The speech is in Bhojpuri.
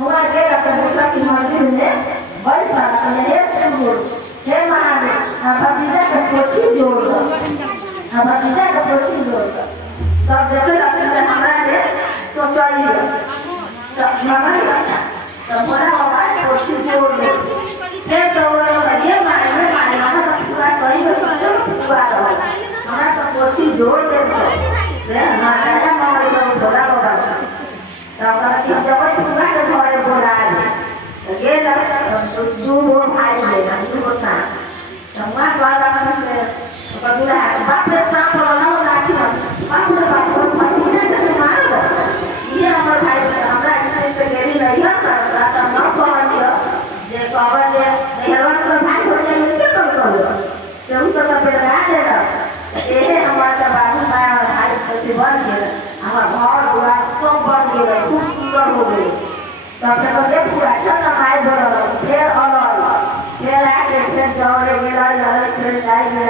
हुआ के मुद्रा की मंदिर में बड़ी प्रार्थना है से बोल हे महादेव भतीजा के पोछी जोड़ दो भतीजा के पोछी जोड़ दो तब देखे लगता हमरा ने सोचली तब मगर तब बड़ा बाबा पोछी जोड़ दे फिर तो ये माने माने तो पूरा सही में सोचो पूरा हमरा तो पोछी जोड़ दे से हमारा मारे तो बड़ा बाबा तब कहती जब पूरा के घरे बोलाए गेल दू गो भाई लेना दू गो साथ तब वहाँ वाला से बदला बाप रे सांप वाला लाठी बाप रे बाप भतीजा के मार दो ये हमर भाई हमरा ऐसे गेली नहीं है रात न कहन दियो जे कहबे जे नहरवा के भाई हो जाए से कर से उ सब पे लगा देला एहे हमर के बाबू माय और भाई के बन गेल हमर घर दुआर सब बन गेल खूब सुंदर हो गई तब तक पूरा छत माय बोल फिर अलग फिर आके फिर जौरे